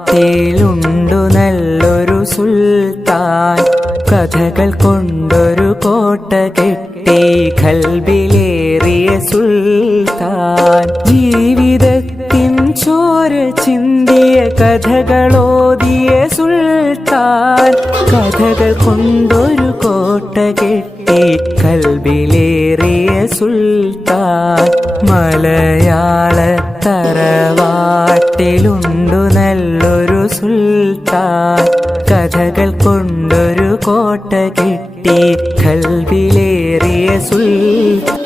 തറവാട്ടിലുണ്ടു നല്ലൊരു സുൽത്താൻ, കഥകൾ കൊണ്ടൊരു കോട്ട കെട്ടി ഖൽബിലേറിയ സുൽത്താൻ. ജീവിതത്തിൻ ചോര ചിന്തിയ കഥകളോതിയ സുൽത്താൻ, കഥകൾ കൊണ്ടൊരു കോട്ട കെട്ടി ഖൽബിലേറിയ സുൽത്താൻ. മലയാള തറവാട്ടിലുണ്ടു നല്ലൊരു സുൽത്താൻ, കഥകൾ കൊണ്ടൊരു കോട്ട കെട്ടി ഖൽബിലേറിയ സുൽത്താൻ.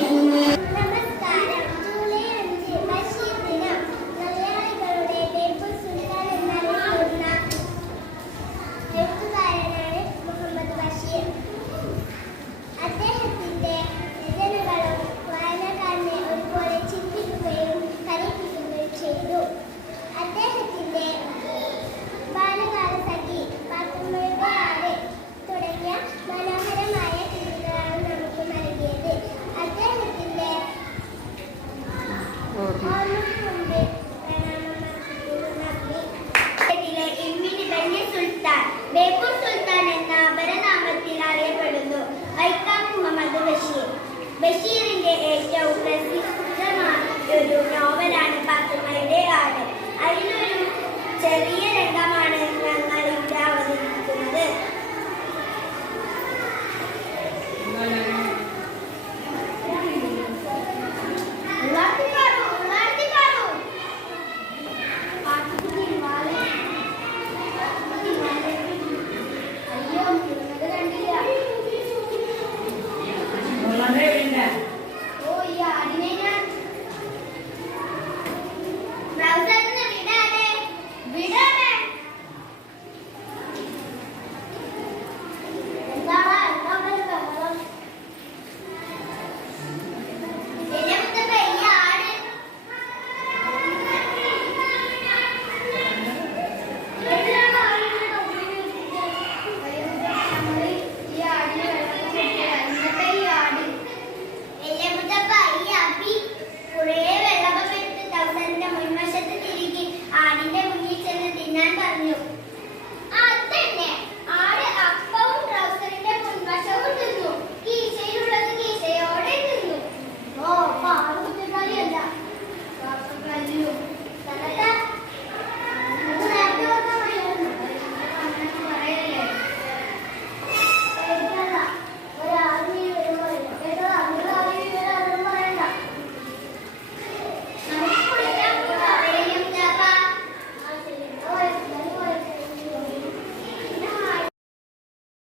ബേപ്പൂർ സുൽത്താൻ എന്ന അപരനാമത്തിൽ അറിയപ്പെടുന്നു. വൈക്കം മുഹമ്മദ് ബഷീർ. ബഷീറിന്റെ ഏറ്റവും പ്രസിദ്ധമായ ഒരു നോവലാണ് പാത്തുമ്മയുടെ ആട്. അതിലൊരു ചെറിയ